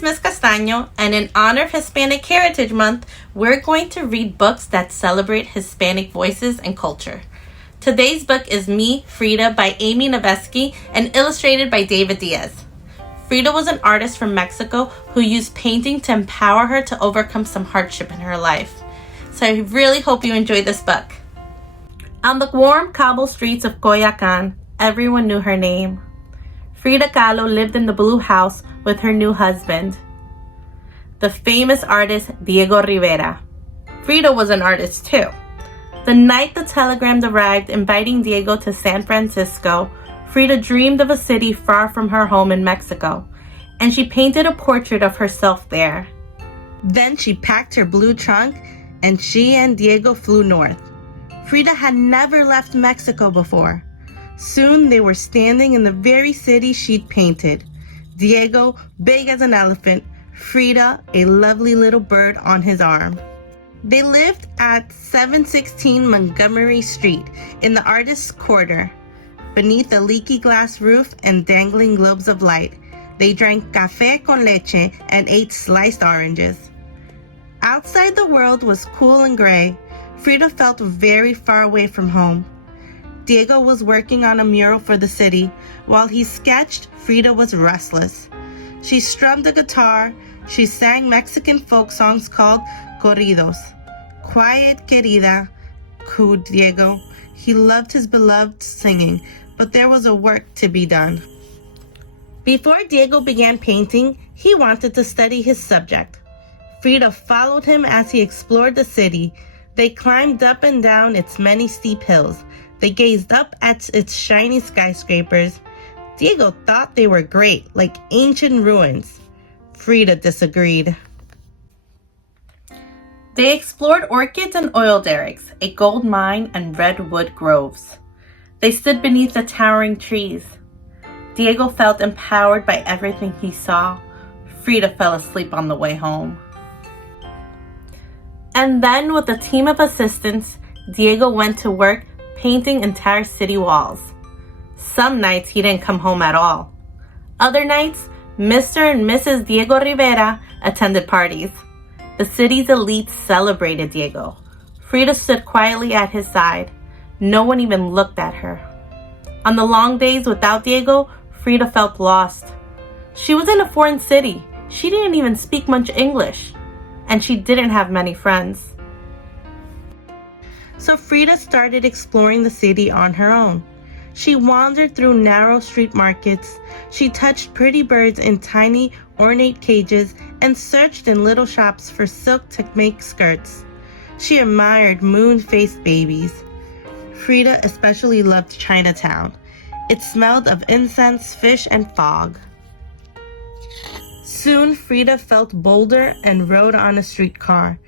is Ms. Castaño, and in honor of Hispanic Heritage Month, we're going to read books that celebrate Hispanic voices and culture. Today's book is Me, Frida by Amy Novesky and illustrated by David Diaz. Frida was an artist from Mexico who used painting to empower her to overcome some hardship in her life. So I really hope you enjoy this book. On the warm cobble streets of Coyoacán, everyone knew her name. Frida Kahlo lived in the blue house with her new husband, the famous artist Diego Rivera. Frida was an artist too. The night the telegram arrived inviting Diego to San Francisco, Frida dreamed of a city far from her home in Mexico, and she painted a portrait of herself there. Then she packed her blue trunk, and she and Diego flew north. Frida had never left Mexico before. Soon they were standing in the very city she'd painted. Diego, big as an elephant, Frida, a lovely little bird on his arm. They lived at 716 Montgomery Street in the Artists' Quarter. Beneath a leaky glass roof and dangling globes of light, they drank café con leche and ate sliced oranges. Outside the world was cool and gray. Frida felt very far away from home. Diego was working on a mural for the city. While he sketched, Frida was restless. She strummed a guitar. She sang Mexican folk songs called corridos. Quiet, querida, cooed Diego. He loved his beloved singing, but there was a work to be done. Before Diego began painting, he wanted to study his subject. Frida followed him as he explored the city. They climbed up and down its many steep hills. They gazed up at its shiny skyscrapers. Diego thought they were great, like ancient ruins. Frida disagreed. They explored orchids and oil derricks, a gold mine, and redwood groves. They stood beneath the towering trees. Diego felt empowered by everything he saw. Frida fell asleep on the way home. And then, with a team of assistants, Diego went to work painting entire city walls. Some nights he didn't come home at all. Other nights, Mr. and Mrs. Diego Rivera attended parties. The city's elites celebrated Diego. Frida stood quietly at his side. No one even looked at her. On the long days without Diego, Frida felt lost. She was in a foreign city. She didn't even speak much English, and she didn't have many friends. So Frida started exploring the city on her own. She wandered through narrow street markets. She touched pretty birds in tiny, ornate cages and searched in little shops for silk to make skirts. She admired moon-faced babies. Frida especially loved Chinatown. It smelled of incense, fish, and fog. Soon Frida felt bolder and rode on a streetcar.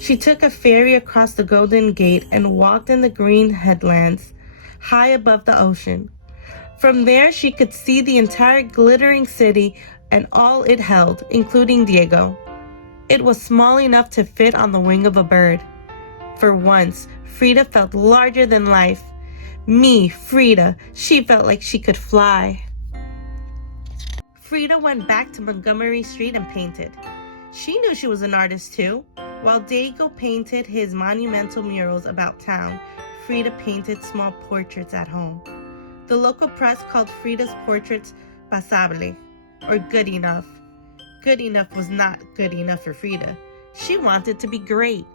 She took a ferry across the Golden Gate and walked in the green headlands, high above the ocean. From there, she could see the entire glittering city and all it held, including Diego. It was small enough to fit on the wing of a bird. For once, Frida felt larger than life. Me, Frida, she felt like she could fly. Frida went back to Montgomery Street and painted. She knew she was an artist too. While Diego painted his monumental murals about town, Frida painted small portraits at home. The local press called Frida's portraits pasable, or good enough. Good enough was not good enough for Frida. She wanted to be great.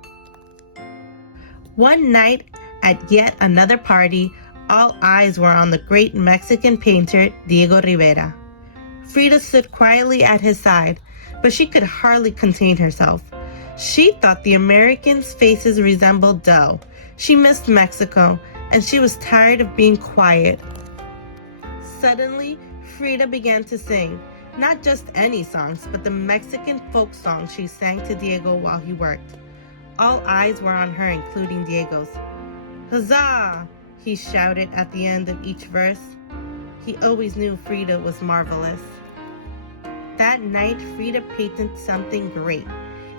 One night at yet another party, all eyes were on the great Mexican painter Diego Rivera. Frida stood quietly at his side, but she could hardly contain herself. She thought the Americans' faces resembled dough. She missed Mexico, and she was tired of being quiet. Suddenly, Frida began to sing, not just any songs, but the Mexican folk songs she sang to Diego while he worked. All eyes were on her, including Diego's. Huzzah! He shouted at the end of each verse. He always knew Frida was marvelous. That night, Frida painted something great.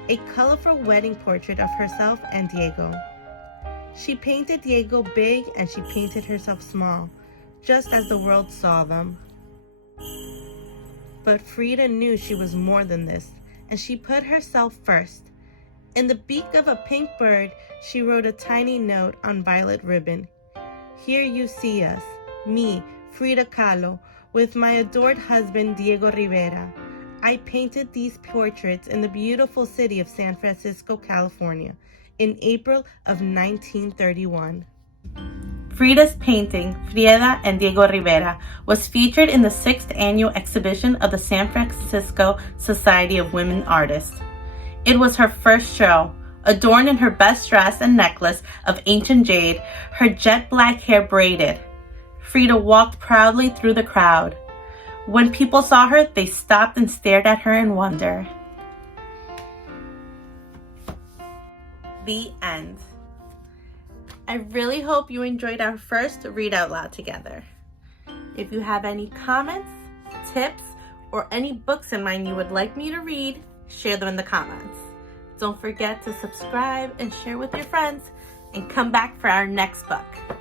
A colorful wedding portrait of herself and Diego. She painted Diego big and she painted herself small, just as the world saw them. But Frida knew she was more than this, and she put herself first. In the beak of a pink bird, she wrote a tiny note on violet ribbon. Here you see us, me, Frida Kahlo, with my adored husband Diego Rivera. I painted these portraits in the beautiful city of San Francisco, California, in April of 1931. Frida's painting, Frida and Diego Rivera, was featured in the 6th annual exhibition of the San Francisco Society of Women Artists. It was her first show. Adorned in her best dress and necklace of ancient jade, her jet black hair braided, Frida walked proudly through the crowd. When people saw her, they stopped and stared at her in wonder. The end. I really hope you enjoyed our first read out loud together. If you have any comments, tips, or any books in mind you would like me to read, share them in the comments. Don't forget to subscribe and share with your friends, and come back for our next book.